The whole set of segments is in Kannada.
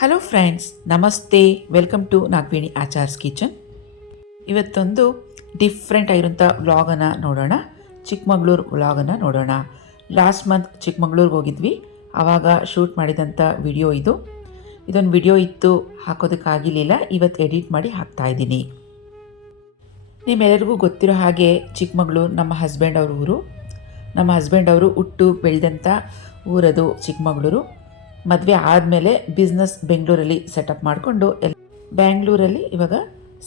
ಹಲೋ ಫ್ರೆಂಡ್ಸ್, ನಮಸ್ತೆ. Welcome to Nagaveni Achar's kitchen. ಇವತ್ತೊಂದು ಡಿಫ್ರೆಂಟ್ ಆಗಿರೋಂಥ ವ್ಲಾಗನ್ನು ನೋಡೋಣ. ಚಿಕ್ಕಮಗಳೂರು ವ್ಲಾಗನ್ನು ನೋಡೋಣ. ಲಾಸ್ಟ್ ಮಂತ್ ಚಿಕ್ಕಮಗಳೂರಿಗೆ ಹೋಗಿದ್ವಿ, ಆವಾಗ ಶೂಟ್ ಮಾಡಿದಂಥ ವಿಡಿಯೋ ಇದು. ಇದೊಂದು ವಿಡಿಯೋ ಇತ್ತು, ಹಾಕೋದಕ್ಕಾಗಿರಲಿಲ್ಲ. ಇವತ್ತು ಎಡಿಟ್ ಮಾಡಿ ಹಾಕ್ತಾಯಿದ್ದೀನಿ. ನಿಮ್ಮೆಲ್ಲರಿಗೂ ಗೊತ್ತಿರೋ ಹಾಗೆ ಚಿಕ್ಕಮಗಳೂರು ನಮ್ಮ ಹಸ್ಬೆಂಡ್ ಅವ್ರ ಊರು. ನಮ್ಮ ಹಸ್ಬೆಂಡ್ ಅವರು ಹುಟ್ಟು ಬೆಳೆದಂಥ ಊರದು ಚಿಕ್ಕಮಗಳೂರು. ಮದುವೆ ಆದಮೇಲೆ ಬಿಸ್ನೆಸ್ ಬೆಂಗಳೂರಲ್ಲಿ ಸೆಟಪ್ ಮಾಡಿಕೊಂಡು ಬ್ಯಾಂಗ್ಳೂರಲ್ಲಿ ಇವಾಗ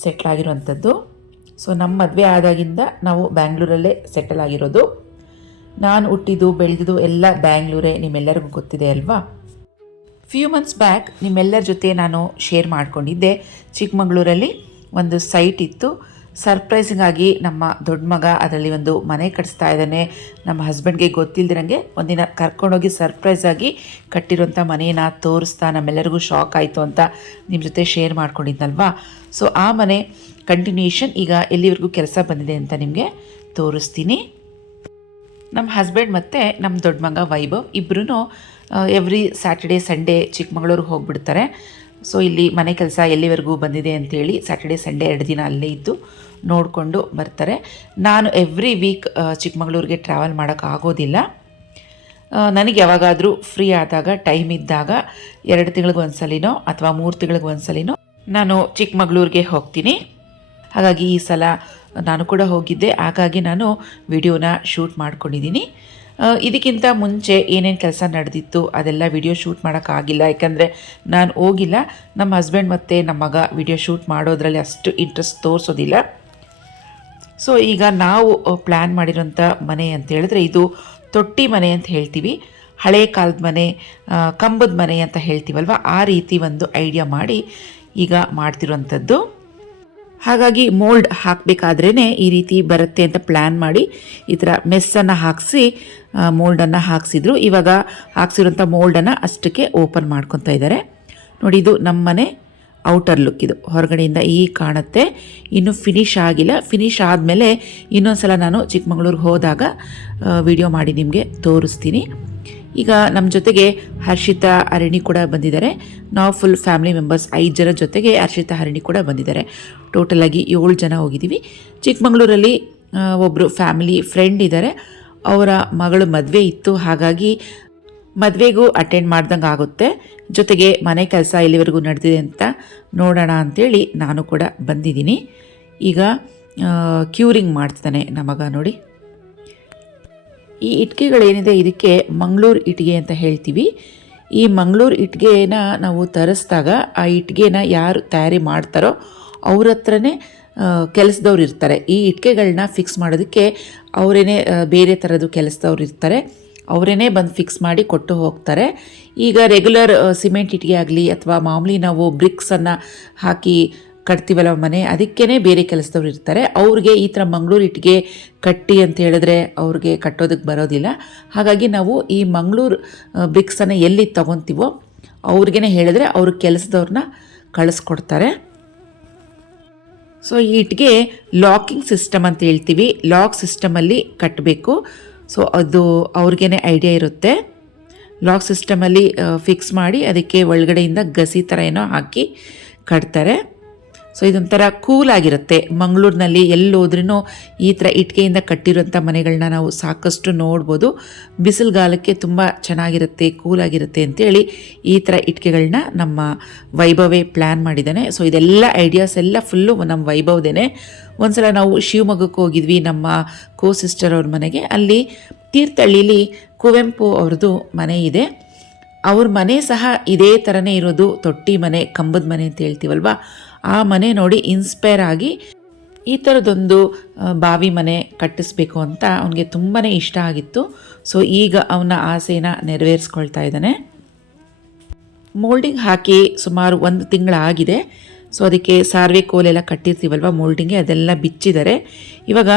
ಸೆಟ್ಲ್ ಆಗಿರೋವಂಥದ್ದು. ಸೊ ನಮ್ಮ ಮದುವೆ ಆದಾಗಿಂದ ನಾವು ಬ್ಯಾಂಗ್ಳೂರಲ್ಲೇ ಸೆಟಲ್ ಆಗಿರೋದು. ನಾನು ಹುಟ್ಟಿದ್ದು ಬೆಳೆದಿದ್ದು ಎಲ್ಲ ಬ್ಯಾಂಗ್ಳೂರೇ, ನಿಮ್ಮೆಲ್ಲರಿಗೂ ಗೊತ್ತಿದೆ ಅಲ್ವಾ. ಫ್ಯೂ ಮಂತ್ಸ್ ಬ್ಯಾಕ್ ನಿಮ್ಮೆಲ್ಲರ ಜೊತೆ ನಾನು ಶೇರ್ ಮಾಡ್ಕೊಂಡಿದ್ದೆ. ಚಿಕ್ಕಮಗಳೂರಲ್ಲಿ ಒಂದು ಸೈಟ್ ಇತ್ತು. ಸರ್ಪ್ರೈಸಿಂಗ್ ಆಗಿ ನಮ್ಮ ದೊಡ್ಡ ಮಗ ಅದರಲ್ಲಿ ಒಂದು ಮನೆ ಕಟ್ಟಿಸ್ತಾ ಇದ್ದಾನೆ. ನಮ್ಮ ಹಸ್ಬೆಂಡ್ಗೆ ಗೊತ್ತಿಲ್ದಿರಂಗೆ ಒಂದಿನ ಕರ್ಕೊಂಡೋಗಿ ಸರ್ಪ್ರೈಸ್ ಆಗಿ ಕಟ್ಟಿರೋಂಥ ಮನೇನ ತೋರಿಸ್ತಾ ನಮ್ಮೆಲ್ಲರಿಗೂ ಶಾಕ್ ಆಯಿತು ಅಂತ ನಿಮ್ಮ ಜೊತೆ ಶೇರ್ ಮಾಡ್ಕೊಂಡಿದ್ನಲ್ವಾ. ಸೊ ಆ ಮನೆ ಕಂಟಿನ್ಯೂಷನ್ ಈಗ ಎಲ್ಲಿವರೆಗೂ ಕೆಲಸ ಬಂದಿದೆ ಅಂತ ನಿಮಗೆ ತೋರಿಸ್ತೀನಿ. ನಮ್ಮ ಹಸ್ಬೆಂಡ್ ಮತ್ತು ನಮ್ಮ ದೊಡ್ಡ ಮಗ ವೈಭವ್ ಇಬ್ಬರೂ ಎವ್ರಿ ಸ್ಯಾಟರ್ಡೇ ಸಂಡೇ ಚಿಕ್ಕಮಗಳೂರಿಗೆ ಹೋಗಿಬಿಡ್ತಾರೆ. ಸೊ ಇಲ್ಲಿ ಮನೆ ಕೆಲಸ ಎಲ್ಲಿವರೆಗೂ ಬಂದಿದೆ ಅಂಥೇಳಿ ಸ್ಯಾಟರ್ಡೇ ಸಂಡೇ 2 ದಿನ ಅಲ್ಲೇ ಇದ್ದು ನೋಡಿಕೊಂಡು ಬರ್ತಾರೆ. ನಾನು ಎವ್ರಿ ವೀಕ್ ಚಿಕ್ಕಮಗಳೂರಿಗೆ ಟ್ರಾವೆಲ್ ಮಾಡೋಕ್ಕಾಗೋದಿಲ್ಲ. ನನಗೆ ಯಾವಾಗಾದರೂ ಫ್ರೀ ಆದಾಗ, ಟೈಮ್ ಇದ್ದಾಗ 2 ತಿಂಗಳಿಗೆ ಒಂದ್ಸಲಿನೋ ಅಥವಾ 3 ತಿಂಗಳಿಗೆ ಒಂದ್ಸಲಿನೋ ನಾನು ಚಿಕ್ಕಮಗಳೂರಿಗೆ ಹೋಗ್ತೀನಿ. ಹಾಗಾಗಿ ಈ ಸಲ ನಾನು ಕೂಡ ಹೋಗಿದ್ದೆ. ಹಾಗಾಗಿ ನಾನು ವಿಡಿಯೋನ ಶೂಟ್ ಮಾಡ್ಕೊಂಡಿದ್ದೀನಿ. ಇದಕ್ಕಿಂತ ಮುಂಚೆ ಏನೇನು ಕೆಲಸ ನಡೆದಿತ್ತು ಅದೆಲ್ಲ ವಿಡಿಯೋ ಶೂಟ್ ಮಾಡೋಕ್ಕಾಗಿಲ್ಲ, ಯಾಕಂದರೆ ನಾನು ಹೋಗಿಲ್ಲ. ನಮ್ಮ ಹಸ್ಬೆಂಡ್ ಮತ್ತು ನಮ್ಮ ಮಗ ವಿಡಿಯೋ ಶೂಟ್ ಮಾಡೋದ್ರಲ್ಲಿ ಅಷ್ಟು ಇಂಟ್ರೆಸ್ಟ್ ತೋರಿಸೋದಿಲ್ಲ. ಸೊ ಈಗ ನಾವು ಪ್ಲ್ಯಾನ್ ಮಾಡಿರೋಂಥ ಮನೆ ಅಂತ ಹೇಳಿದ್ರೆ ಇದು ತೊಟ್ಟಿ ಮನೆ ಅಂತ ಹೇಳ್ತೀವಿ. ಹಳೆ ಕಾಲದ ಮನೆ, ಕಂಬದ ಮನೆ ಅಂತ ಹೇಳ್ತೀವಲ್ವ, ಆ ರೀತಿ ಒಂದು ಐಡಿಯಾ ಮಾಡಿ ಈಗ ಮಾಡ್ತಿರೋಂಥದ್ದು. ಹಾಗಾಗಿ ಮೋಲ್ಡ್ ಹಾಕಬೇಕಾದ್ರೇ ಈ ರೀತಿ ಬರುತ್ತೆ ಅಂತ ಪ್ಲ್ಯಾನ್ ಮಾಡಿ ಈ ಥರ ಮೆಸ್ಸನ್ನು ಹಾಕಿಸಿ ಮೋಲ್ಡನ್ನು ಹಾಕ್ಸಿದ್ರು. ಇವಾಗ ಹಾಕ್ಸಿರೋಂಥ ಮೋಲ್ಡನ್ನು ಅಷ್ಟಕ್ಕೆ ಓಪನ್ ಮಾಡ್ಕೊತಾ ಇದ್ದಾರೆ. ನೋಡಿ, ಇದು ನಮ್ಮ ಮನೆ ಔಟರ್ ಲುಕ್. ಇದು ಹೊರಗಡೆಯಿಂದ ಈ ಕಾಣುತ್ತೆ, ಇನ್ನೂ ಫಿನಿಷ್ ಆಗಿಲ್ಲ. ಫಿನಿಷ್ ಆದಮೇಲೆ ಇನ್ನೊಂದು ಸಲ ನಾನು ಚಿಕ್ಕಮಗಳೂರಿಗೆ ಹೋದಾಗ ವಿಡಿಯೋ ಮಾಡಿ ನಿಮಗೆ ತೋರಿಸ್ತೀನಿ. ಈಗ ನಮ್ಮ ಜೊತೆಗೆ ಹರ್ಷಿತಾ ಹರಿಣಿ ಕೂಡ ಬಂದಿದ್ದಾರೆ. ನಾವು ಫುಲ್ ಫ್ಯಾಮಿಲಿ ಮೆಂಬರ್ಸ್ 5 ಜನ ಜೊತೆಗೆ ಹರ್ಷಿತಾ ಹರಿಣಿ ಕೂಡ ಬಂದಿದ್ದಾರೆ. ಟೋಟಲಾಗಿ 7 ಜನ ಹೋಗಿದ್ದೀವಿ. ಚಿಕ್ಕಮಗಳೂರಲ್ಲಿ ಒಬ್ಬರು ಫ್ಯಾಮಿಲಿ ಫ್ರೆಂಡ್ ಇದ್ದಾರೆ, ಅವರ ಮಗಳು ಮದುವೆ ಇತ್ತು. ಹಾಗಾಗಿ ಮದುವೆಗೂ ಅಟೆಂಡ್ ಮಾಡ್ದಂಗೆ ಆಗುತ್ತೆ, ಜೊತೆಗೆ ಮನೆ ಕೆಲಸ ಎಲ್ಲಿವರೆಗೂ ನಡೆದಿದೆ ಅಂತ ನೋಡೋಣ ಅಂಥೇಳಿ ನಾನು ಕೂಡ ಬಂದಿದ್ದೀನಿ. ಈಗ ಕ್ಯೂರಿಂಗ್ ಮಾಡ್ತಾನೆ ನಮ್ಮ ಮಗ. ನೋಡಿ, ಈ ಇಟ್ಟಿಗೆಗಳೇನಿದೆ ಇದಕ್ಕೆ ಮಂಗಳೂರು ಇಟ್ಟಿಗೆ ಅಂತ ಹೇಳ್ತೀವಿ. ಈ ಮಂಗಳೂರು ಇಟ್ಟಿಗೆನ ನಾವು ತರಿಸಿದಾಗ ಆ ಇಟ್ಟಿಗೆನ ಯಾರು ತಯಾರಿ ಮಾಡ್ತಾರೋ ಅವ್ರ ಹತ್ರನೇ ಕೆಲಸದವ್ರು ಇರ್ತಾರೆ. ಈ ಇಟ್ಟಿಗೆಗಳನ್ನ ಫಿಕ್ಸ್ ಮಾಡೋದಕ್ಕೆ ಅವರೇನೆ ಬೇರೆ ಥರದ್ದು ಕೆಲಸದವ್ರು ಇರ್ತಾರೆ, ಅವರೇನೆ ಬಂದು ಫಿಕ್ಸ್ ಮಾಡಿ ಕೊಟ್ಟು ಹೋಗ್ತಾರೆ. ಈಗ ರೆಗ್ಯುಲರ್ ಸಿಮೆಂಟ್ ಇಟ್ಟಿಗೆ ಆಗಲಿ ಅಥವಾ ಮಾಮೂಲಿ ನಾವು ಬ್ರಿಕ್ಸನ್ನು ಹಾಕಿ ಕಟ್ತೀವಲ್ಲ ಮನೆ, ಅದಕ್ಕೇ ಬೇರೆ ಕೆಲಸದವ್ರು ಇರ್ತಾರೆ. ಅವ್ರಿಗೆ ಈ ಥರ ಮಂಗಳೂರು ಇಟ್ಟಿಗೆ ಕಟ್ಟಿ ಅಂತ ಹೇಳಿದ್ರೆ ಅವ್ರಿಗೆ ಕಟ್ಟೋದಕ್ಕೆ ಬರೋದಿಲ್ಲ. ಹಾಗಾಗಿ ನಾವು ಈ ಮಂಗಳೂರು ಬ್ರಿಕ್ಸನ್ನು ಎಲ್ಲಿ ತೊಗೊತೀವೋ ಅವ್ರಿಗೇ ಹೇಳಿದ್ರೆ ಅವರು ಕೆಲಸದವ್ರನ್ನ ಕಳಿಸ್ಕೊಡ್ತಾರೆ. ಸೊ ಈ ಇಟ್ಟಿಗೆ ಲಾಕಿಂಗ್ ಸಿಸ್ಟಮ್ ಅಂತ ಹೇಳ್ತೀವಿ, ಲಾಕ್ ಸಿಸ್ಟಮಲ್ಲಿ ಕಟ್ಟಬೇಕು. ಸೊ ಅದು ಅವ್ರಿಗೇ ಐಡಿಯಾ ಇರುತ್ತೆ. ಲಾಕ್ ಸಿಸ್ಟಮಲ್ಲಿ ಫಿಕ್ಸ್ ಮಾಡಿ ಅದಕ್ಕೆ ಒಳಗಡೆಯಿಂದ ಗಸಿ ಥರ ಏನೋ ಹಾಕಿ ಕಟ್ತಾರೆ. ಸೊ ಇದೊಂಥರ ಕೂಲಾಗಿರುತ್ತೆ. ಮಂಗಳೂರಿನಲ್ಲಿ ಎಲ್ಲೋದ್ರೂ ಈ ಥರ ಇಟ್ಟಿಗೆಯಿಂದ ಕಟ್ಟಿರೋಂಥ ಮನೆಗಳನ್ನ ನಾವು ಸಾಕಷ್ಟು ನೋಡ್ಬೋದು. ಬಿಸಿಲುಗಾಲಕ್ಕೆ ತುಂಬ ಚೆನ್ನಾಗಿರುತ್ತೆ, ಕೂಲಾಗಿರುತ್ತೆ ಅಂತೇಳಿ ಈ ಥರ ಇಟ್ಟಿಗೆಗಳನ್ನ ನಮ್ಮ ವೈಭವೇ ಪ್ಲ್ಯಾನ್ ಮಾಡಿದ್ದಾನೆ. ಸೊ ಇದೆಲ್ಲ ಐಡಿಯಾಸ್ ಎಲ್ಲ ಫುಲ್ಲು ನಮ್ಮ ವೈಭವದೇನೆ. ಒಂದು ಸಲ ನಾವು ಶಿವಮೊಗ್ಗಕ್ಕೆ ಹೋಗಿದ್ವಿ ನಮ್ಮ ಸಿಸ್ಟರ್ ಅವ್ರ ಮನೆಗೆ. ಅಲ್ಲಿ ತೀರ್ಥಹಳ್ಳಿಲಿ ಕುವೆಂಪು ಅವ್ರದ್ದು ಮನೆ ಇದೆ. ಅವ್ರ ಮನೆ ಸಹ ಇದೇ ಥರನೇ ಇರೋದು, ತೊಟ್ಟಿ ಮನೆ, ಕಂಬದ ಮನೆ ಅಂತ ಹೇಳ್ತೀವಲ್ವ, ಆ ಮನೆ ನೋಡಿ ಇನ್ಸ್ಪೈರ್ ಆಗಿ ಈ ಥರದೊಂದು ಬಾವಿ ಮನೆ ಕಟ್ಟಿಸ್ಬೇಕು ಅಂತ ಅವನಿಗೆ ತುಂಬಾ ಇಷ್ಟ ಆಗಿತ್ತು. ಸೊ ಈಗ ಅವನ ಆಸೆನ ನೆರವೇರಿಸ್ಕೊಳ್ತಾ ಇದ್ದಾನೆ. ಮೋಲ್ಡಿಂಗ್ ಹಾಕಿ ಸುಮಾರು 1 ತಿಂಗಳಾಗಿದೆ. ಸೊ ಅದಕ್ಕೆ ಸಾರ್ವೆ ಕೋಲೆಲ್ಲ ಕಟ್ಟಿರ್ತೀವಲ್ವ ಮೋಲ್ಡಿಂಗ್ಗೆ, ಅದೆಲ್ಲ ಬಿಚ್ಚಿದ್ದಾರೆ. ಇವಾಗ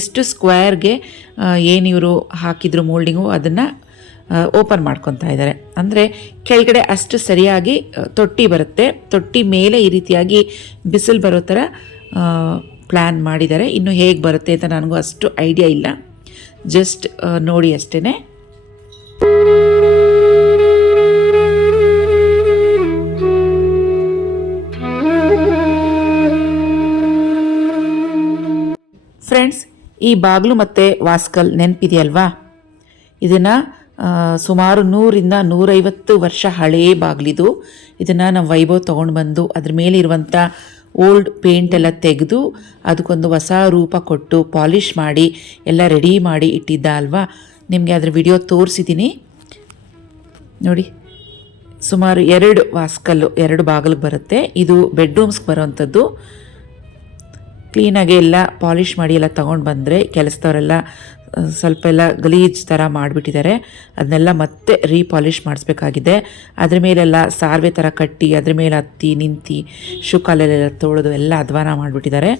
ಇಷ್ಟು ಸ್ಕ್ವೇರ್ಗೆ ಏನು ಇವರು ಹಾಕಿದ್ರು ಮೋಲ್ಡಿಂಗು ಅದನ್ನು ಓಪನ್ ಮಾಡ್ಕೊತಾ ಇದ್ದಾರೆ. ಅಂದರೆ ಕೆಳಗಡೆ ಅಷ್ಟು ಸರಿಯಾಗಿ ತೊಟ್ಟಿ ಬರುತ್ತೆ, ತೊಟ್ಟಿ ಮೇಲೆ ಈ ರೀತಿಯಾಗಿ ಬಿಸಿಲು ಬರೋ ಥರ ಪ್ಲ್ಯಾನ್ ಮಾಡಿದ್ದಾರೆ. ಇನ್ನು ಹೇಗೆ ಬರುತ್ತೆ ಅಂತ ನನಗೂ ಅಷ್ಟು ಐಡಿಯಾ ಇಲ್ಲ, ಜಸ್ಟ್ ನೋಡಿ ಅಷ್ಟೇ. ಈ ಬಾಗಿಲು ಮತ್ತು ವಾಸ್ಕಲ್ ನೆನಪಿದೆಯಲ್ವಾ, ಇದನ್ನು ಸುಮಾರು 100ರಿಂದ 150 ವರ್ಷ ಹಳೆಯ ಬಾಗಿಲಿದು. ಇದನ್ನು ನಮ್ಮ ವೈಭವ್ ತೊಗೊಂಡು ಬಂದು ಅದ್ರ ಮೇಲೆ ಇರುವಂಥ ಓಲ್ಡ್ ಪೇಂಟ್ ಎಲ್ಲ ತೆಗೆದು ಅದಕ್ಕೊಂದು ಹೊಸ ರೂಪ ಕೊಟ್ಟು ಪಾಲಿಷ್ ಮಾಡಿ ಎಲ್ಲ ರೆಡಿ ಮಾಡಿ ಇಟ್ಟಿದ್ದ ಅಲ್ವಾ. ನಿಮಗೆ ಅದರ ವಿಡಿಯೋ ತೋರಿಸಿದ್ದೀನಿ ನೋಡಿ. ಸುಮಾರು 2 ವಾಸ್ಕಲ್ಲು 2 ಬಾಗಿಲಿಗೆ ಬರುತ್ತೆ. ಇದು ಬೆಡ್ರೂಮ್ಸ್ಗೆ ಬರೋವಂಥದ್ದು. ಕ್ಲೀನಾಗಿ ಎಲ್ಲ ಪಾಲಿಷ್ ಮಾಡಿ ಎಲ್ಲ ತೊಗೊಂಡು ಬಂದರೆ ಕೆಲಸದವರೆಲ್ಲ ಸ್ವಲ್ಪ ಎಲ್ಲ ಗಲೀಜು ಥರ ಮಾಡಿಬಿಟ್ಟಿದ್ದಾರೆ. ಅದನ್ನೆಲ್ಲ ಮತ್ತೆ ರೀಪಾಲಿಷ್ ಮಾಡಿಸ್ಬೇಕಾಗಿದೆ. ಅದ್ರ ಮೇಲೆಲ್ಲ ಸಾರ್ವೆ ಥರ ಕಟ್ಟಿ ಅದ್ರ ಮೇಲೆ ಹತ್ತಿ ನಿಂತು ಶೂಕಾಲೆಲ್ಲ ತೊಳೆದು ಎಲ್ಲ ಅಧ್ವಾನ ಮಾಡಿಬಿಟ್ಟಿದ್ದಾರೆ.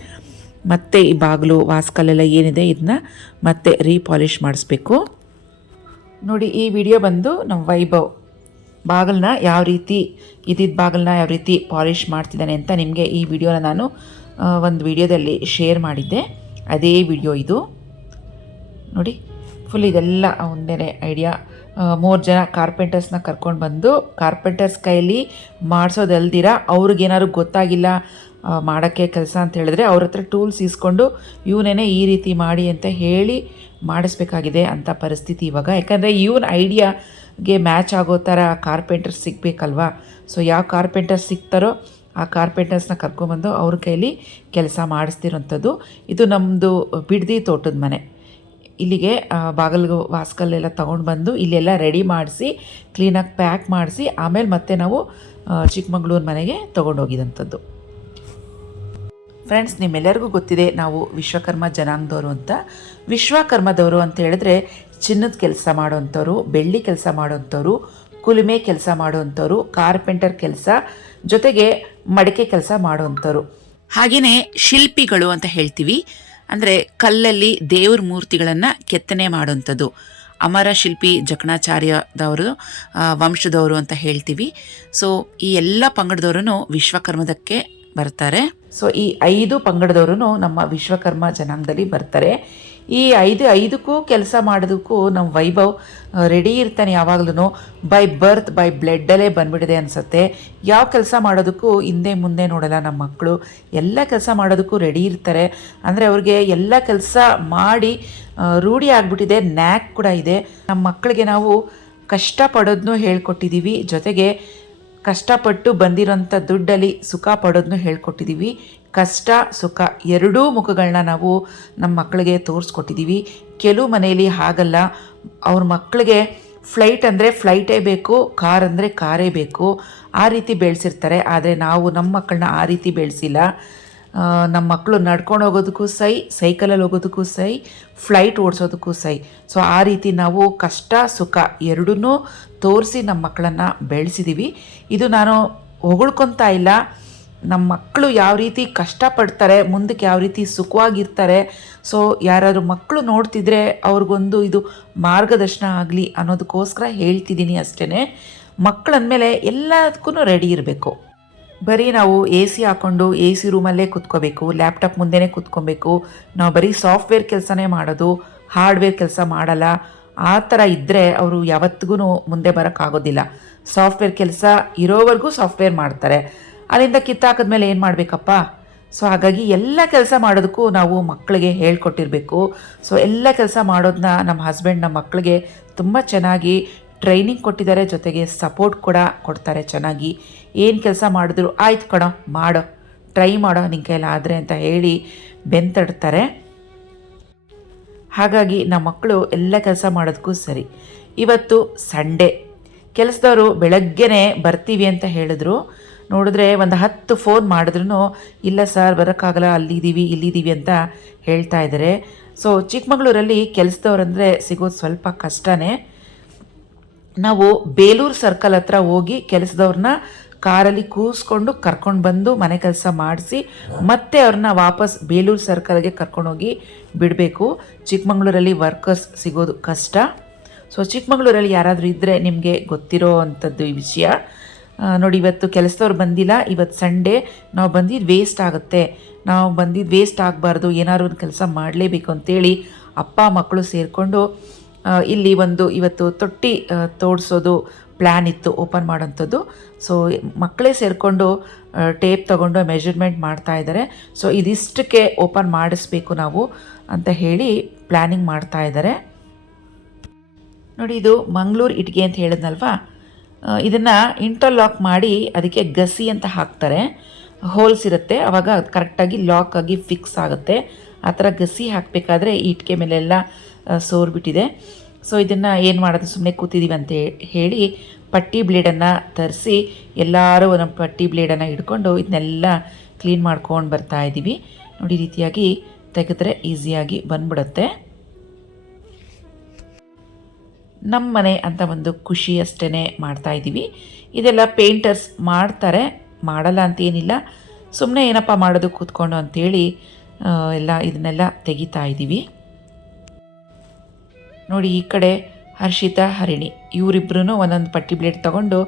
ಮತ್ತು ಈ ಬಾಗಿಲು ವಾಸ್ಕಲ್ಲೆಲ್ಲ ಏನಿದೆ ಇದನ್ನ ಮತ್ತೆ ರೀಪಾಲಿಷ್ ಮಾಡಿಸ್ಬೇಕು ನೋಡಿ. ಈ ವಿಡಿಯೋ ಬಂದು ನಮ್ಮ ವೈಭವ್ ಬಾಗಿಲನ್ನ ಯಾವ ರೀತಿ ಬಾಗಿಲನ್ನ ಯಾವ ರೀತಿ ಪಾಲಿಷ್ ಮಾಡ್ತಿದ್ದಾನೆ ಅಂತ ನಿಮಗೆ ಈ ವಿಡಿಯೋನ ನಾನು ಒಂದು ವಿಡಿಯೋದಲ್ಲಿ ಶೇರ್ ಮಾಡಿದ್ದೆ. ಅದೇ ವಿಡಿಯೋ ಇದು ನೋಡಿ. ಫುಲ್ ಇದೆಲ್ಲ ಒಂದೇ ಐಡಿಯಾ. 3 ಜನ ಕಾರ್ಪೆಂಟರ್ಸ್ನ ಕರ್ಕೊಂಡು ಬಂದು ಕಾರ್ಪೆಂಟರ್ಸ್ ಕೈಯಲ್ಲಿ ಮಾಡಿಸೋದಲ್ದಿರ ಅವ್ರಿಗೇನಾದ್ರು ಗೊತ್ತಾಗಿಲ್ಲ ಮಾಡೋಕ್ಕೆ ಕೆಲಸ ಅಂತ ಹೇಳಿದ್ರೆ ಅವ್ರ ಹತ್ರ ಟೂಲ್ಸ್ ಇಸ್ಕೊಂಡು ಇವನೇ ಈ ರೀತಿ ಮಾಡಿ ಅಂತ ಹೇಳಿ ಮಾಡಿಸ್ಬೇಕಾಗಿದೆ ಅಂಥ ಪರಿಸ್ಥಿತಿ ಇವಾಗ. ಯಾಕಂದರೆ ಇವನ ಐಡಿಯಾಗೆ ಮ್ಯಾಚ್ ಆಗೋ ಥರ ಕಾರ್ಪೆಂಟರ್ಸ್ ಸಿಗಬೇಕಲ್ವಾ. ಸೊ ಯಾವ ಕಾರ್ಪೆಂಟರ್ಸ್ ಸಿಗ್ತಾರೋ ಆ ಕಾರ್ಪೆಂಟರ್ಸ್ನ ಕರ್ಕೊಂಬಂದು ಅವ್ರ ಕೈಲಿ ಕೆಲಸ ಮಾಡಿಸ್ತಿರೋಂಥದ್ದು. ಇದು ನಮ್ಮದು ಬಿಡದಿ ತೋಟದ ಮನೆ. ಇಲ್ಲಿಗೆ ಬಾಗಿಲು ವಾಸ್ಕಲ್ಲೆಲ್ಲ ತೊಗೊಂಡು ಬಂದು ಇಲ್ಲೆಲ್ಲ ರೆಡಿ ಮಾಡಿಸಿ ಕ್ಲೀನಾಗಿ ಪ್ಯಾಕ್ ಮಾಡಿಸಿ ಆಮೇಲೆ ಮತ್ತೆ ನಾವು ಚಿಕ್ಕಮಗಳೂರು ಮನೆಗೆ ತೊಗೊಂಡೋಗಿದಂಥದ್ದು. ಫ್ರೆಂಡ್ಸ್, ನಿಮ್ಮೆಲ್ಲರಿಗೂ ಗೊತ್ತಿದೆ ನಾವು ವಿಶ್ವಕರ್ಮ ಜನಾಂಗದವರು ಅಂತ. ವಿಶ್ವಕರ್ಮದವರು ಅಂತ ಹೇಳಿದ್ರೆ ಚಿನ್ನದ ಕೆಲಸ ಮಾಡೋವಂಥವ್ರು, ಬೆಳ್ಳಿ ಕೆಲಸ ಮಾಡೋವಂಥವ್ರು, ಕುಲುಮೆ ಕೆಲಸ ಮಾಡೋವಂಥವ್ರು, ಕಾರ್ಪೆಂಟರ್ ಕೆಲಸ ಜೊತೆಗೆ ಮಡಿಕೆ ಕೆಲಸ ಮಾಡೋವಂಥವ್ರು. ಹಾಗೆಯೇ ಶಿಲ್ಪಿಗಳು ಅಂತ ಹೇಳ್ತೀವಿ. ಅಂದರೆ ಕಲ್ಲಲ್ಲಿ ದೇವ್ರ ಮೂರ್ತಿಗಳನ್ನು ಕೆತ್ತನೆ ಮಾಡೋವಂಥದ್ದು. ಅಮರ ಶಿಲ್ಪಿ ಜಕಣಾಚಾರ್ಯದವರು ವಂಶದವರು ಅಂತ ಹೇಳ್ತೀವಿ. ಸೊ ಈ ಎಲ್ಲ ಪಂಗಡದವರು ವಿಶ್ವಕರ್ಮದಕ್ಕೆ ಬರ್ತಾರೆ. ಸೊ ಈ 5 ಪಂಗಡದವರು ನಮ್ಮ ವಿಶ್ವಕರ್ಮ ಜನಾಂಗದಲ್ಲಿ ಬರ್ತಾರೆ. ಈ 5ಕ್ಕೂ ಕೆಲಸ ಮಾಡೋದಕ್ಕೂ ನಮ್ಮ ವೈಭವ್ ರೆಡಿ ಇರ್ತಾನೆ ಯಾವಾಗಲೂ. ಬೈ ಬರ್ತ್ ಬೈ ಬ್ಲಡ್ಡಲ್ಲೇ ಬಂದ್ಬಿಟ್ಟಿದೆ ಅನಿಸುತ್ತೆ. ಯಾವ ಕೆಲಸ ಮಾಡೋದಕ್ಕೂ ಹಿಂದೆ ಮುಂದೆ ನೋಡಲ್ಲ. ನಮ್ಮ ಮಕ್ಕಳು ಎಲ್ಲ ಕೆಲಸ ಮಾಡೋದಕ್ಕೂ ರೆಡಿ ಇರ್ತಾರೆ. ಅಂದರೆ ಅವ್ರಿಗೆ ಎಲ್ಲ ಕೆಲಸ ಮಾಡಿ ರೂಢಿ ಆಗಿಬಿಟ್ಟಿದೆ, ನ್ಯಾಕ್ ಕೂಡ ಇದೆ. ನಮ್ಮ ಮಕ್ಕಳಿಗೆ ನಾವು ಕಷ್ಟಪಡೋದನ್ನೂ ಹೇಳ್ಕೊಟ್ಟಿದ್ದೀವಿ, ಜೊತೆಗೆ ಕಷ್ಟಪಟ್ಟು ಬಂದಿರೋಂಥ ದುಡ್ಡಲ್ಲಿ ಸುಖ ಪಡೋದನ್ನು ಹೇಳ್ಕೊಟ್ಟಿದ್ದೀವಿ. ಕಷ್ಟ ಸುಖ ಎರಡೂ ಮುಖಗಳನ್ನ ನಾವು ನಮ್ಮ ಮಕ್ಕಳಿಗೆ ತೋರಿಸ್ಕೊಟ್ಟಿದ್ದೀವಿ. ಕೆಲವು ಮನೆಯಲ್ಲಿ ಹಾಗಲ್ಲ, ಅವ್ರ ಮಕ್ಕಳಿಗೆ ಫ್ಲೈಟ್ ಅಂದರೆ ಫ್ಲೈಟೇ ಬೇಕು, ಕಾರ್ ಅಂದರೆ ಕಾರೇ ಬೇಕು, ಆ ರೀತಿ ಬೆಳೆಸಿರ್ತಾರೆ. ಆದರೆ ನಾವು ನಮ್ಮ ಮಕ್ಕಳನ್ನ ಆ ರೀತಿ ಬೆಳೆಸಿಲ್ಲ. ನಮ್ಮ ಮಕ್ಕಳು ನಡ್ಕೊಂಡು ಹೋಗೋದಕ್ಕೂ ಸೈ, ಸೈಕಲಲ್ಲಿ ಹೋಗೋದಕ್ಕೂ ಸೈ, ಫ್ಲೈಟ್ ಓಡಿಸೋದಕ್ಕೂ ಸೈ. ಸೊ ಆ ರೀತಿ ನಾವು ಕಷ್ಟ ಸುಖ ಎರಡನ್ನೂ ತೋರಿಸಿ ನಮ್ಮ ಮಕ್ಕಳನ್ನು ಬೆಳೆಸಿದ್ದೀವಿ. ಇದು ನಾನು ಹೊಗಳ್ಕೊತಾ ಇಲ್ಲ. ನಮ್ಮ ಮಕ್ಕಳು ಯಾವ ರೀತಿ ಕಷ್ಟಪಡ್ತಾರೆ, ಮುಂದಕ್ಕೆ ಯಾವ ರೀತಿ ಸುಖವಾಗಿರ್ತಾರೆ. ಸೊ ಯಾರಾದರೂ ಮಕ್ಕಳು ನೋಡ್ತಿದ್ರೆ ಅವ್ರಿಗೊಂದು ಇದು ಮಾರ್ಗದರ್ಶನ ಆಗಲಿ ಅನ್ನೋದಕ್ಕೋಸ್ಕರ ಹೇಳ್ತಿದ್ದೀನಿ ಅಷ್ಟೇ. ಮಕ್ಕಳಂದಮೇಲೆ ಎಲ್ಲದಕ್ಕೂ ರೆಡಿ ಇರಬೇಕು. ಬರೀ ನಾವು AC ಹಾಕ್ಕೊಂಡು AC ರೂಮಲ್ಲೇ ಕೂತ್ಕೋಬೇಕು, ಲ್ಯಾಪ್ಟಾಪ್ ಮುಂದೆನೇ ಕೂತ್ಕೊಬೇಕು, ನಾವು ಬರೀ ಸಾಫ್ಟ್ವೇರ್ ಕೆಲಸನೇ ಮಾಡೋದು, ಹಾರ್ಡ್ವೇರ್ ಕೆಲಸ ಮಾಡಲ್ಲ, ಆ ಥರ ಇದ್ದರೆ ಅವರು ಯಾವತ್ತಿಗೂ ಮುಂದೆ ಬರೋಕ್ಕಾಗೋದಿಲ್ಲ. ಸಾಫ್ಟ್ವೇರ್ ಕೆಲಸ ಇರೋವರೆಗೂ ಸಾಫ್ಟ್ವೇರ್ ಮಾಡ್ತಾರೆ, ಅಲ್ಲಿಂದ ಕಿತ್ತಾಕಿದ್ಮೇಲೆ ಏನು ಮಾಡಬೇಕಪ್ಪ? ಸೊ ಹಾಗಾಗಿ ಎಲ್ಲ ಕೆಲಸ ಮಾಡೋದಕ್ಕೂ ನಾವು ಮಕ್ಕಳಿಗೆ ಹೇಳ್ಕೊಟ್ಟಿರಬೇಕು. ಸೊ ಎಲ್ಲ ಕೆಲಸ ಮಾಡೋದನ್ನ ನಮ್ಮ ಹಸ್ಬೆಂಡ್ ನಮ್ಮ ಮಕ್ಕಳಿಗೆ ತುಂಬ ಚೆನ್ನಾಗಿ ಟ್ರೈನಿಂಗ್ ಕೊಟ್ಟಿದ್ದಾರೆ, ಜೊತೆಗೆ ಸಪೋರ್ಟ್ ಕೂಡ ಕೊಡ್ತಾರೆ ಚೆನ್ನಾಗಿ. ಏನು ಕೆಲಸ ಮಾಡಿದ್ರು ಆಯ್ತು ಕಣೋ, ಮಾಡೋ, ಟ್ರೈ ಮಾಡೋ, ನಿನ್ನ ಕೈಯಲ್ಲಿ ಆದರೆ ಅಂತ ಹೇಳಿ ಬೆಂತಡ್ತಾರೆ. ಹಾಗಾಗಿ ನಮ್ಮ ಮಕ್ಕಳು ಎಲ್ಲ ಕೆಲಸ ಮಾಡೋದಕ್ಕೂ ಸರಿ. ಇವತ್ತು ಸಂಡೇ, ಕೆಲಸದವರು ಬೆಳಗ್ಗೆನೇ ಬರ್ತೀವಿ ಅಂತ ಹೇಳಿದ್ರು. ನೋಡಿದ್ರೆ ಒಂದು 10 ಫೋನ್ ಮಾಡಿದ್ರು ಇಲ್ಲ ಸರ್ ಬರೋಕ್ಕಾಗಲ್ಲ, ಅಲ್ಲಿದ್ದೀವಿ ಇಲ್ಲಿದ್ದೀವಿ ಅಂತ ಹೇಳ್ತಾ ಇದ್ದಾರೆ. ಸೊ ಚಿಕ್ಕಮಗಳೂರಲ್ಲಿ ಕೆಲಸದವ್ರಂದರೆ ಸಿಗೋದು ಸ್ವಲ್ಪ ಕಷ್ಟನೇ. ನಾವು ಬೇಲೂರು ಸರ್ಕಲ್ ಹತ್ರ ಹೋಗಿ ಕೆಲಸದವ್ರನ್ನ ಕಾರಲ್ಲಿ ಕೂರಿಸ್ಕೊಂಡು ಕರ್ಕೊಂಡು ಬಂದು ಮನೆ ಕೆಲಸ ಮಾಡಿಸಿ ಮತ್ತೆ ಅವ್ರನ್ನ ವಾಪಸ್ ಬೇಲೂರು ಸರ್ಕಲ್ಗೆ ಕರ್ಕೊಂಡೋಗಿ ಬಿಡಬೇಕು. ಚಿಕ್ಕಮಗಳೂರಲ್ಲಿ ವರ್ಕರ್ಸ್ ಸಿಗೋದು ಕಷ್ಟ. ಸೊ ಚಿಕ್ಕಮಗಳೂರಲ್ಲಿ ಯಾರಾದರೂ ಇದ್ದರೆ ನಿಮಗೆ ಗೊತ್ತಿರೋ ಅಂಥದ್ದು ಈ ವಿಷಯ. ನೋಡಿ, ಇವತ್ತು ಕೆಲಸದವ್ರು ಬಂದಿಲ್ಲ, ಇವತ್ತು ಸಂಡೇ. ನಾವು ಬಂದಿದ್ದು ವೇಸ್ಟ್ ಆಗುತ್ತೆ, ನಾವು ಬಂದಿದ್ದು ವೇಸ್ಟ್ ಆಗಬಾರ್ದು, ಏನಾದ್ರು ಒಂದು ಕೆಲಸ ಮಾಡಲೇಬೇಕು ಅಂತೇಳಿ ಅಪ್ಪ ಮಕ್ಕಳು ಸೇರಿಕೊಂಡು ಇಲ್ಲಿ ಇವತ್ತು ತೊಟ್ಟಿ ತೋಡಿಸೋದು ಪ್ಲ್ಯಾನ್ ಇತ್ತು, ಓಪನ್ ಮಾಡೋಂಥದ್ದು. ಸೊ ಮಕ್ಕಳೇ ಸೇರಿಕೊಂಡು ಟೇಪ್ ತೊಗೊಂಡು ಮೆಜರ್ಮೆಂಟ್ ಮಾಡ್ತಾ ಇದ್ದಾರೆ. ಸೊ ಇದಿಷ್ಟಕ್ಕೆ ಓಪನ್ ಮಾಡಿಸ್ಬೇಕು ನಾವು. ಅಂತ ಹೇಳಿ ಪ್ಲ್ಯಾನಿಂಗ್ ಮಾಡ್ತಾ ಇದ್ದಾರೆ. ನೋಡಿ, ಇದು ಮಂಗಳೂರು ಇಟ್ಟಿಗೆ ಅಂತ ಹೇಳಿದ್ನಲ್ವಾ, ಇದನ್ನು ಇಂಟರ್ಲಾಕ್ ಮಾಡಿ ಅದಕ್ಕೆ ಗಸಿ ಅಂತ ಹಾಕ್ತಾರೆ. ಹೋಲ್ಸ್ ಇರುತ್ತೆ, ಆವಾಗ ಕರೆಕ್ಟಾಗಿ ಲಾಕ್ ಆಗಿ ಫಿಕ್ಸ್ ಆಗುತ್ತೆ. ಆ ಥರ ಗಸಿ ಹಾಕಬೇಕಾದ್ರೆ ಈ ಇಟ್ಟಿಗೆ ಮೇಲೆಲ್ಲ ಸೋರ್ಬಿಟ್ಟಿದೆ. ಸೊ ಇದನ್ನು ಏನು ಮಾಡೋದು, ಸುಮ್ಮನೆ ಕೂತಿದ್ದೀವಿ ಅಂತ ಹೇಳಿ ಪಟ್ಟಿ ಬ್ಲೇಡನ್ನು ತರಿಸಿ ಎಲ್ಲರೂ ಒಂದೊಂದು ಪಟ್ಟಿ ಬ್ಲೇಡನ್ನು ಹಿಡ್ಕೊಂಡು ಇದನ್ನೆಲ್ಲ ಕ್ಲೀನ್ ಮಾಡ್ಕೊಂಡು ಬರ್ತಾ ಇದ್ದೀವಿ. ನೋಡಿ, ಈ ರೀತಿಯಾಗಿ ತೆಗೆದ್ರೆ ಈಸಿಯಾಗಿ ಬಂದ್ಬಿಡುತ್ತೆ. ನಮ್ಮ ಮನೆ ಅಂತ ಒಂದು ಖುಷಿ ಅಷ್ಟೇ ಮಾಡ್ತಾ ಇದ್ದೀವಿ. ಇದೆಲ್ಲ ಪೇಂಟರ್ಸ್ ಮಾಡ್ತಾರೆ, ಮಾಡಲ್ಲ ಅಂತೇನಿಲ್ಲ, ಸುಮ್ಮನೆ ಏನಪ್ಪ ಮಾಡೋದು ಕೂತ್ಕೊಂಡು ಅಂಥೇಳಿ ಇದನ್ನೆಲ್ಲ ತೆಗಿತಾ ಇದ್ದೀವಿ. ನೋಡಿ, ಈ ಕಡೆ ಹರ್ಷಿತಾ, ಹರಿಣಿ ಇವರಿಬ್ಬರೂ ಒಂದೊಂದು ಪಟ್ಟಿ ಬ್ಲೇಡ್ ತೊಗೊಂಡು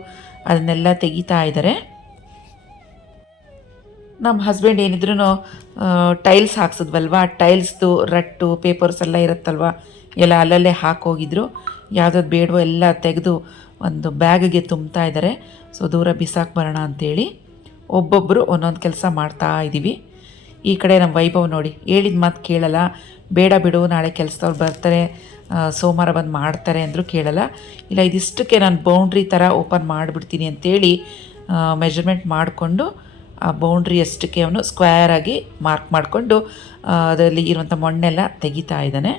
ಅದನ್ನೆಲ್ಲ ತೆಗಿತಾ ಇದ್ದಾರೆ. ನಮ್ಮ ಹಸ್ಬೆಂಡ್ ಏನಿದ್ರು ಟೈಲ್ಸ್ ಹಾಕ್ಸಿದ್ವಲ್ವ, ಟೈಲ್ಸ್ದು ರಟ್ಟು ಪೇಪರ್ಸ್ ಎಲ್ಲ ಇರುತ್ತಲ್ವ, ಎಲ್ಲ ಅಲ್ಲಲ್ಲೇ ಹಾಕೋಗಿದ್ರು. ಯಾವುದಾದ್ರು ಬೇಡವೋ ಎಲ್ಲ ತೆಗೆದು ಒಂದು ಬ್ಯಾಗಿಗೆ ತುಂಬ್ತಾ ಇದ್ದಾರೆ. ಸೊ ದೂರ ಬಿಸಾಕಿ ಬರೋಣ ಅಂಥೇಳಿ ಒಬ್ಬೊಬ್ಬರು ಒಂದೊಂದು ಕೆಲಸ ಮಾಡ್ತಾ ಇದ್ದೀವಿ. ಈ ಕಡೆ ನಮ್ಮ ವೈಭವ್ ನೋಡಿ, ಹೇಳಿದ ಮಾತು ಕೇಳಲ್ಲ. ಬೇಡ ಬಿಡು, ನಾಳೆ ಕೆಲಸದವ್ರು ಬರ್ತಾರೆ, ಸೋಮವಾರ ಬಂದು ಮಾಡ್ತಾರೆ ಅಂದರೂ ಕೇಳಲ್ಲ. ಇಲ್ಲ, ಇದಿಷ್ಟಕ್ಕೆ ನಾನು ಬೌಂಡ್ರಿ ಥರ ಓಪನ್ ಮಾಡಿಬಿಡ್ತೀನಿ ಅಂಥೇಳಿ ಮೆಜರ್ಮೆಂಟ್ ಮಾಡಿಕೊಂಡು ಆ ಬೌಂಡ್ರಿ ಅಷ್ಟಕ್ಕೆ ಅವನು ಸ್ಕ್ವೇರಾಗಿ ಮಾರ್ಕ್ ಮಾಡಿಕೊಂಡು ಅದರಲ್ಲಿ ಇರುವಂಥ ಮಣ್ಣೆಲ್ಲ ತೆಗಿತಾ ಇದ್ದಾನೆ.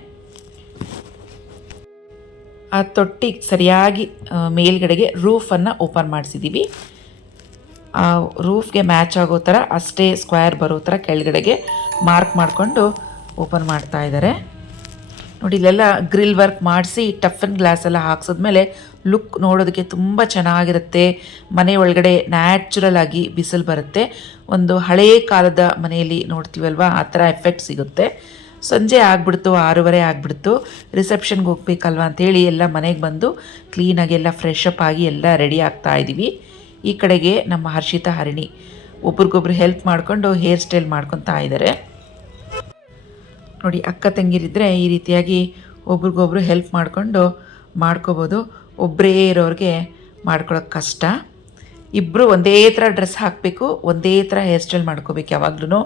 ಆ ತೊಟ್ಟಿಗೆ ಸರಿಯಾಗಿ ಮೇಲ್ಗಡೆಗೆ ರೂಫನ್ನು ಓಪನ್ ಮಾಡಿಸಿದ್ದೀವಿ. ಆ ರೂಫ್ಗೆ ಮ್ಯಾಚ್ ಆಗೋ ಥರ ಅಷ್ಟೇ ಸ್ಕ್ವೇರ್ ಬರೋ ಥರ ಕೆಳಗಡೆಗೆ ಮಾರ್ಕ್ ಮಾಡಿಕೊಂಡು ಓಪನ್ ಮಾಡ್ತಾ ಇದ್ದಾರೆ. ನೋಡಿ, ಇಲ್ಲೆಲ್ಲ ಗ್ರಿಲ್ ವರ್ಕ್ ಮಾಡಿಸಿ ಟಫನ್ ಗ್ಲಾಸ್ ಎಲ್ಲ ಹಾಕ್ಸಿದ್ಮೇಲೆ ಲುಕ್ ನೋಡೋದಕ್ಕೆ ತುಂಬ ಚೆನ್ನಾಗಿರುತ್ತೆ. ಮನೆ ಒಳಗಡೆ ನ್ಯಾಚುರಲ್ ಆಗಿ ಬಿಸಿಲು ಬರುತ್ತೆ. ಒಂದು ಹಳೆಯ ಕಾಲದ ಮನೆಯಲ್ಲಿ ನೋಡ್ತೀವಲ್ವ, ಆ ಥರ ಎಫೆಕ್ಟ್ ಸಿಗುತ್ತೆ. ಸಂಜೆ ಆಗಿಬಿಡ್ತು, 6:30 ಆಗಿಬಿಡ್ತು, ರಿಸೆಪ್ಷನ್ಗೆ ಹೋಗ್ಬೇಕಲ್ವ ಅಂಥೇಳಿ ಎಲ್ಲ ಮನೆಗೆ ಬಂದು ಕ್ಲೀನಾಗಿ ಎಲ್ಲ ಫ್ರೆಶ್ ಅಪ್ ಆಗಿ ಎಲ್ಲ ರೆಡಿ ಆಗ್ತಾ ಇದ್ದೀವಿ. ಈ ಕಡೆಗೆ ನಮ್ಮ ಹರ್ಷಿತಾ, ಹರಿಣಿ ಒಬ್ರಿಗೊಬ್ರು ಹೆಲ್ಪ್ ಮಾಡಿಕೊಂಡು ಹೇರ್ ಸ್ಟೈಲ್ ಮಾಡ್ಕೊತಾ ಇದ್ದಾರೆ. ನೋಡಿ, ಅಕ್ಕ ತಂಗಿರಿದ್ರೆ ಈ ರೀತಿಯಾಗಿ ಒಬ್ರಿಗೊಬ್ರು ಹೆಲ್ಪ್ ಮಾಡಿಕೊಂಡು ಮಾಡ್ಕೋಬೋದು. ಒಬ್ಬರೇ ಇರೋರಿಗೆ ಮಾಡ್ಕೊಳ್ಳೋಕೆ ಕಷ್ಟ. ಇಬ್ಬರು ಒಂದೇ ಥರ ಡ್ರೆಸ್ ಹಾಕಬೇಕು, ಒಂದೇ ಥರ ಹೇರ್ ಸ್ಟೈಲ್ ಮಾಡ್ಕೋಬೇಕು. ಯಾವಾಗ್ಲೂ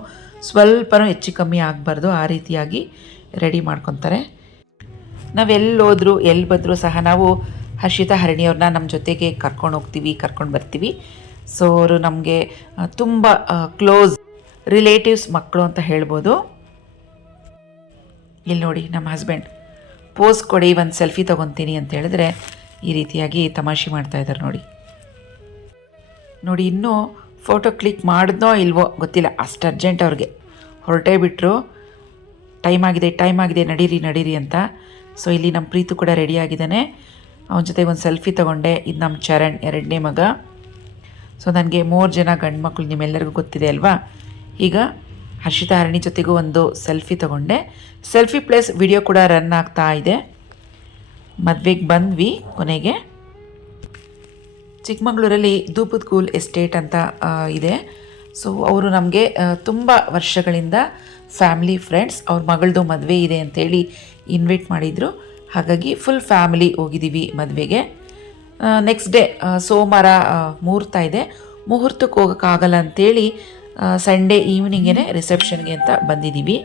ಸ್ವಲ್ಪನೂ ಹೆಚ್ಚು ಕಮ್ಮಿ ಆಗಬಾರ್ದು, ಆ ರೀತಿಯಾಗಿ ರೆಡಿ ಮಾಡ್ಕೊತಾರೆ. ನಾವೆಲ್ಲೋದ್ರೂ ಎಲ್ಲಿ ಬಂದರೂ ಸಹ ನಾವು ಹರ್ಷಿತಾ, ಹರಿಣಿಯವ್ರನ್ನ ನಮ್ಮ ಜೊತೆಗೆ ಕರ್ಕೊಂಡು ಹೋಗ್ತೀವಿ, ಕರ್ಕೊಂಡು ಬರ್ತೀವಿ. ಸೊ ಅವರು ನಮಗೆ ತುಂಬ ಕ್ಲೋಸ್ ರಿಲೇಟಿವ್ಸ್ ಮಕ್ಕಳು ಅಂತ ಹೇಳ್ಬೋದು. ಇಲ್ಲಿ ನೋಡಿ, ನಮ್ಮ ಹಸ್ಬೆಂಡ್ ಪೋಸ್ ಕೊಡಿ, ಒಂದು ಸೆಲ್ಫಿ ತೊಗೊತೀನಿ ಅಂತ ಹೇಳಿದ್ರೆ ಈ ರೀತಿಯಾಗಿ ತಮಾಷೆ ಮಾಡ್ತಾಯಿದ್ದಾರೆ. ನೋಡಿ, ಇನ್ನೂ ಫೋಟೋ ಕ್ಲಿಕ್ ಮಾಡಿದ್ನೋ ಇಲ್ವೋ ಗೊತ್ತಿಲ್ಲ, ಅಷ್ಟು ಅರ್ಜೆಂಟ್ ಅವ್ರಿಗೆ. ಹೊರಟೇ ಬಿಟ್ಟರು, ಟೈಮ್ ಆಗಿದೆ ನಡೀರಿ ಅಂತ. ಸೊ ಇಲ್ಲಿ ನಮ್ಮ ಪ್ರೀತು ಕೂಡ ರೆಡಿಯಾಗಿದ್ದಾನೆ. ಅವನ ಜೊತೆಗೆ ಒಂದು ಸೆಲ್ಫಿ ತೊಗೊಂಡೆ. ಇದು ನಮ್ಮ ಚರಣ್, 2ನೇ ಮಗ. ಸೊ ನನಗೆ 3 ಜನ ಗಂಡು ಮಕ್ಕಳು, ನಿಮ್ಮೆಲ್ಲರಿಗೂ ಗೊತ್ತಿದೆ ಅಲ್ವಾ. ಈಗ ಹರ್ಷಿತಾ, ಹರಿಣಿ ಜೊತೆಗೂ ಒಂದು ಸೆಲ್ಫಿ ತೊಗೊಂಡೆ. ಸೆಲ್ಫಿ ಪ್ಲಸ್ ವಿಡಿಯೋ ಕೂಡ ರನ್ ಆಗ್ತಾ ಇದೆ. ಮದುವೆಗೆ ಬಂದ್ವಿ ಕೊನೆಗೆ. ಚಿಕ್ಕಮಗಳೂರಲ್ಲಿ ಧೂಪದ ಕೂಲ್ ಎಸ್ಟೇಟ್ ಅಂತ ಇದೆ. ಸೊ ಅವರು ನಮಗೆ ತುಂಬ ವರ್ಷಗಳಿಂದ ಫ್ಯಾಮಿಲಿ ಫ್ರೆಂಡ್ಸ್. ಅವ್ರ ಮಗಳದು ಮದುವೆ ಇದೆ ಅಂಥೇಳಿ ಇನ್ವೈಟ್ ಮಾಡಿದರು. ಹಾಗಾಗಿ ಫುಲ್ ಫ್ಯಾಮಿಲಿ ಹೋಗಿದ್ದೀವಿ ಮದುವೆಗೆ. ನೆಕ್ಸ್ಟ್ ಡೇ ಸೋಮವಾರ ಮುಹೂರ್ತ ಇದೆ. ಮುಹೂರ್ತಕ್ಕೆ ಹೋಗೋಕ್ಕಾಗಲ್ಲ ಅಂಥೇಳಿ ಸಂಡೇ ಈವ್ನಿಂಗೇ ರಿಸೆಪ್ಷನ್ಗೆ ಅಂತ ಬಂದಿದ್ದೀವಿ.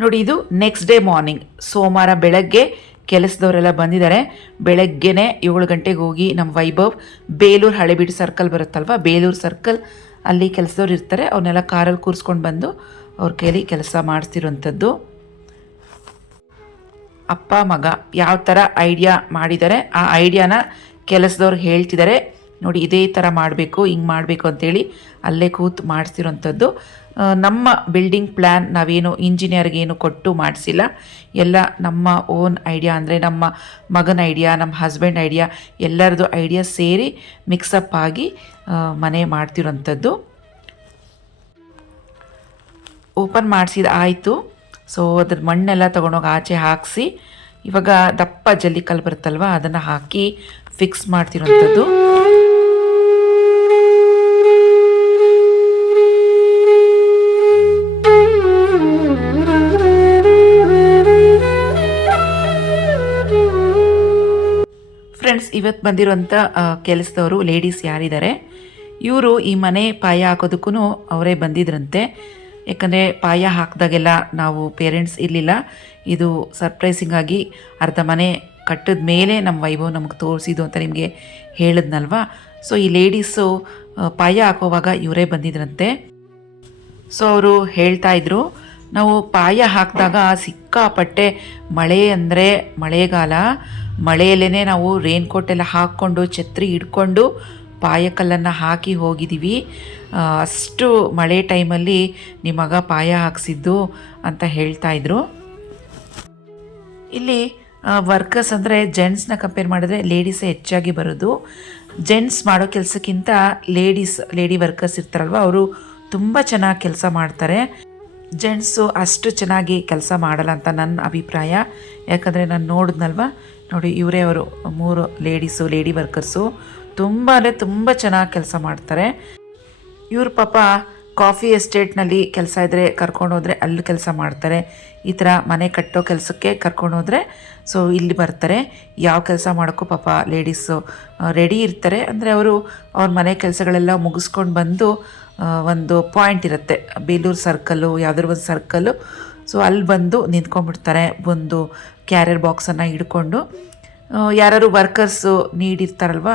ನೋಡಿ, ಇದು ನೆಕ್ಸ್ಟ್ ಡೇ ಮಾರ್ನಿಂಗ್, ಸೋಮವಾರ ಬೆಳಗ್ಗೆ ಕೆಲಸದವರೆಲ್ಲ ಬಂದಿದ್ದಾರೆ. ಬೆಳಗ್ಗೆನೆ 7 ಗಂಟೆಗೆ ಹೋಗಿ ನಮ್ಮ ವೈಭವ್ ಬೇಲೂರು ಹಳೆಬೀಡು ಸರ್ಕಲ್ ಬರುತ್ತಲ್ವ, ಬೇಲೂರು ಸರ್ಕಲ್ ಅಲ್ಲಿ ಕೆಲಸದವ್ರು ಇರ್ತಾರೆ. ಅವನ್ನೆಲ್ಲ ಕಾರಲ್ಲಿ ಕೂರಿಸ್ಕೊಂಡು ಬಂದು ಅವ್ರ ಕೈಲಿ ಕೆಲಸ ಮಾಡಿಸ್ತಿರೋಂಥದ್ದು. ಅಪ್ಪ ಮಗ ಯಾವ ಥರ ಐಡಿಯಾ ಮಾಡಿದ್ದಾರೆ, ಆ ಐಡಿಯಾನ ಕೆಲಸದವ್ರು ಹೇಳ್ತಿದ್ದಾರೆ. ನೋಡಿ, ಇದೇ ಥರ ಮಾಡಬೇಕು, ಹಿಂಗೆ ಮಾಡಬೇಕು ಅಂತೇಳಿ ಅಲ್ಲೇ ಕೂತು ಮಾಡಿಸ್ತಿರೋಂಥದ್ದು. ನಮ್ಮ ಬಿಲ್ಡಿಂಗ್ ಪ್ಲ್ಯಾನ್ ನಾವೇನು ಇಂಜಿನಿಯರ್ಗೇನು ಕೊಟ್ಟು ಮಾಡಿಸಿಲ್ಲ. ಎಲ್ಲ ನಮ್ಮ ಓನ್ ಐಡಿಯಾ, ಅಂದರೆ ನಮ್ಮ ಮಗನ ಐಡಿಯಾ, ನಮ್ಮ ಹಸ್ಬೆಂಡ್ ಐಡಿಯಾ, ಎಲ್ಲರದ್ದು ಐಡಿಯಾ ಸೇರಿ ಮಿಕ್ಸಪ್ ಆಗಿ ಮನೆ ಮಾಡ್ತಿರೋಂಥದ್ದು. ಓಪನ್ ಮಾಡಿಸಿದ ಆಯಿತು. ಸೊ ಅದ್ರ ಮಣ್ಣೆಲ್ಲ ತೊಗೊಂಡೋಗಿ ಆಚೆ ಹಾಕಿಸಿ ಇವಾಗ ದಪ್ಪ ಜಲ್ಲಿಕಲ್ಲು ಬರುತ್ತಲ್ವ ಅದನ್ನು ಹಾಕಿ ಫಿಕ್ಸ್ ಮಾಡ್ತಿರೋಂಥದ್ದು. ಫ್ರೆಂಡ್ಸ್, ಇವತ್ತು ಬಂದಿರುವಂಥ ಕೆಲಸದವರು ಲೇಡೀಸ್ ಯಾರಿದ್ದಾರೆ ಇವರು ಈ ಮನೆ ಪಾಯ ಹಾಕೋದಕ್ಕೂ ಅವರೇ ಬಂದಿದ್ರಂತೆ. ಯಾಕಂದರೆ ಪಾಯ ಹಾಕಿದಾಗೆಲ್ಲ ನಾವು ಪೇರೆಂಟ್ಸ್ ಇರಲಿಲ್ಲ. ಇದು ಸರ್ಪ್ರೈಸಿಂಗಾಗಿ ಅರ್ಧ ಮನೆ ಕಟ್ಟಿದ ಮೇಲೆ ನಮ್ಮ ವೈಭವ್ ನಮಗೆ ತೋರಿಸಿದ್ದು ಅಂತ ನಿಮಗೆ ಹೇಳಿದ್ನಲ್ವ. ಸೊ ಈ ಲೇಡೀಸು ಪಾಯ ಹಾಕೋವಾಗ ಇವರೇ ಬಂದಿದ್ರಂತೆ. ಸೊ ಅವರು ಹೇಳ್ತಾಯಿದ್ರು, ನಾವು ಪಾಯ ಹಾಕಿದಾಗ ಸಿಕ್ಕಾಪಟ್ಟೆ ಮಳೆ ಅಂದರೆ ಮಳೆಗಾಲ, ಮಳೆಯಲ್ಲೇ ನಾವು ರೇನ್ ಕೋಟ್ ಎಲ್ಲ ಹಾಕ್ಕೊಂಡು ಛತ್ರಿ ಹಿಡ್ಕೊಂಡು ಪಾಯಕಲ್ಲನ್ನು ಹಾಕಿ ಹೋಗಿದ್ದೀವಿ. ಅಷ್ಟು ಮಳೆ ಟೈಮಲ್ಲಿ ನಿಮ್ಮ ಮಗ ಪಾಯ ಹಾಕ್ಸಿದ್ದು ಅಂತ ಹೇಳ್ತಾಯಿದ್ರು. ಇಲ್ಲಿ ವರ್ಕರ್ಸ್ ಅಂದರೆ ಜೆಂಟ್ಸ್ನ ಕಂಪೇರ್ ಮಾಡಿದ್ರೆ ಲೇಡೀಸೇ ಹೆಚ್ಚಾಗಿ ಬರೋದು. ಜೆಂಟ್ಸ್ ಮಾಡೋ ಕೆಲಸಕ್ಕಿಂತ ಲೇಡಿ ವರ್ಕರ್ಸ್ ಇರ್ತಾರಲ್ವ ಅವರು ತುಂಬ ಚೆನ್ನಾಗಿ ಕೆಲಸ ಮಾಡ್ತಾರೆ. ಜೆಂಟ್ಸು ಅಷ್ಟು ಚೆನ್ನಾಗಿ ಕೆಲಸ ಮಾಡಲ್ಲ ಅಂತ ನನ್ನ ಅಭಿಪ್ರಾಯ. ಯಾಕಂದರೆ ನಾನು ನೋಡಿದ್ನಲ್ವ, ನೋಡಿ ಇವರೇ ಅವರು 3 ಲೇಡಿ ವರ್ಕರ್ಸು ತುಂಬ ಚೆನ್ನಾಗಿ ಕೆಲಸ ಮಾಡ್ತಾರೆ. ಇವ್ರ ಪಾಪ ಕಾಫಿ ಎಸ್ಟೇಟ್ನಲ್ಲಿ ಕೆಲಸ ಇದ್ದರೆ ಕರ್ಕೊಂಡೋದ್ರೆ ಅಲ್ಲಿ ಕೆಲಸ ಮಾಡ್ತಾರೆ. ಈ ಥರ ಮನೆ ಕಟ್ಟೋ ಕೆಲಸಕ್ಕೆ ಕರ್ಕೊಂಡೋದ್ರೆ ಸೊ ಇಲ್ಲಿ ಬರ್ತಾರೆ. ಯಾವ ಕೆಲಸ ಮಾಡೋಕ್ಕೂ ಪಾಪ ಲೇಡೀಸು ರೆಡಿ ಇರ್ತಾರೆ. ಅಂದರೆ ಅವರು ಅವ್ರ ಮನೆ ಕೆಲಸಗಳೆಲ್ಲ ಮುಗಿಸ್ಕೊಂಡು ಬಂದು ಒಂದು ಪಾಯಿಂಟ್ ಇರುತ್ತೆ, ಬೇಲೂರು ಸರ್ಕಲ್ಲು ಯಾವುದಾದ್ರು ಒಂದು ಸರ್ಕಲ್ಲು. ಸೊ ಅಲ್ಲಿ ಬಂದು ನಿಂತ್ಕೊಂಡ್ಬಿಡ್ತಾರೆ, ಒಂದು ಕ್ಯಾರಿಯರ್ ಬಾಕ್ಸನ್ನು ಹಿಡ್ಕೊಂಡು. ಯಾರು ವರ್ಕರ್ಸು ನೀಡಿರ್ತಾರಲ್ವ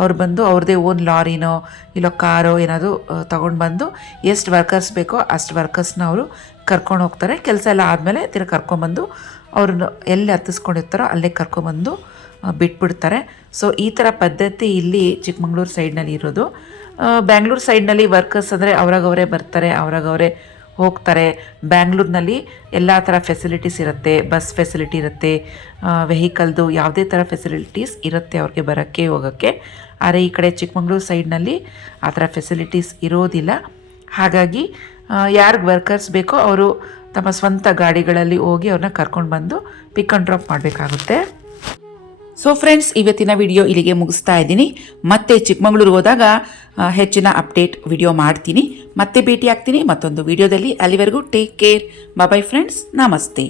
ಅವ್ರು ಬಂದು ಅವ್ರದ್ದೇ ಓನ್ ಲಾರಿನೋ ಇಲ್ಲೋ ಕಾರೋ ಏನಾದರೂ ತೊಗೊಂಡು ಬಂದು ಎಷ್ಟು ವರ್ಕರ್ಸ್ ಬೇಕೋ ಅಷ್ಟು ವರ್ಕರ್ಸ್ನ ಅವರು ಕರ್ಕೊಂಡು ಹೋಗ್ತಾರೆ. ಕೆಲಸ ಎಲ್ಲ ಆದಮೇಲೆ ತಿರ್ಗಿ ಕರ್ಕೊಂಬಂದು ಅವ್ರನ್ನ ಎಲ್ಲಿ ಹತ್ತಿಸ್ಕೊಂಡಿರ್ತಾರೋ ಅಲ್ಲೇ ಕರ್ಕೊಂಬಂದು ಬಿಟ್ಬಿಡ್ತಾರೆ. ಸೊ ಈ ಥರ ಪದ್ಧತಿ ಇಲ್ಲಿ ಚಿಕ್ಕಮಂಗ್ಳೂರು ಸೈಡ್ನಲ್ಲಿ ಇರೋದು. ಬ್ಯಾಂಗ್ಳೂರು ಸೈಡ್ನಲ್ಲಿ ವರ್ಕರ್ಸ್ ಅಂದರೆ ಅವ್ರಾಗವರೇ ಬರ್ತಾರೆ, ಅವ್ರಾಗವರೇ ಹೋಗ್ತಾರೆ. ಬ್ಯಾಂಗ್ಳೂರಿನಲ್ಲಿ ಎಲ್ಲ ಥರ ಫೆಸಿಲಿಟೀಸ್ ಇರುತ್ತೆ, ಬಸ್ ಫೆಸಿಲಿಟಿ ಇರುತ್ತೆ, ವೆಹಿಕಲ್ದು ಯಾವುದೇ ಥರ ಫೆಸಿಲಿಟೀಸ್ ಇರುತ್ತೆ ಅವ್ರಿಗೆ ಬರೋಕ್ಕೆ ಹೋಗೋಕ್ಕೆ. ಆದರೆ ಈ ಕಡೆ ಚಿಕ್ಕಮಂಗ್ಳೂರು ಸೈಡ್ನಲ್ಲಿ ಆ ಥರ ಫೆಸಿಲಿಟೀಸ್ ಇರೋದಿಲ್ಲ. ಹಾಗಾಗಿ ಯಾರಿಗೆ ವರ್ಕರ್ಸ್ ಬೇಕೋ ಅವರು ತಮ್ಮ ಸ್ವಂತ ಗಾಡಿಗಳಲ್ಲಿ ಹೋಗಿ ಅವ್ರನ್ನ ಕರ್ಕೊಂಡು ಬಂದು ಪಿಕ್ ಆ್ಯಂಡ್ ಡ್ರಾಪ್ ಮಾಡಬೇಕಾಗುತ್ತೆ. ಸೊ ಫ್ರೆಂಡ್ಸ್, ಇವತ್ತಿನ ವಿಡಿಯೋ ಇಲ್ಲಿಗೆ ಮುಗಿಸ್ತಾ ಇದ್ದೀನಿ. ಮತ್ತೆ ಚಿಕ್ಕಮಂಗ್ಳೂರು ಹೋದಾಗ ಹೆಚ್ಚಿನ ಅಪ್ಡೇಟ್ ವಿಡಿಯೋ ಮಾಡ್ತೀನಿ. ಮತ್ತೆ ಭೇಟಿ ಆಗ್ತೀನಿ ಮತ್ತೊಂದು ವಿಡಿಯೋದಲ್ಲಿ. ಅಲ್ಲಿವರೆಗೂ ಟೇಕ್ ಕೇರ್. ಬಾಯ್ ಫ್ರೆಂಡ್ಸ್, ನಮಸ್ತೆ.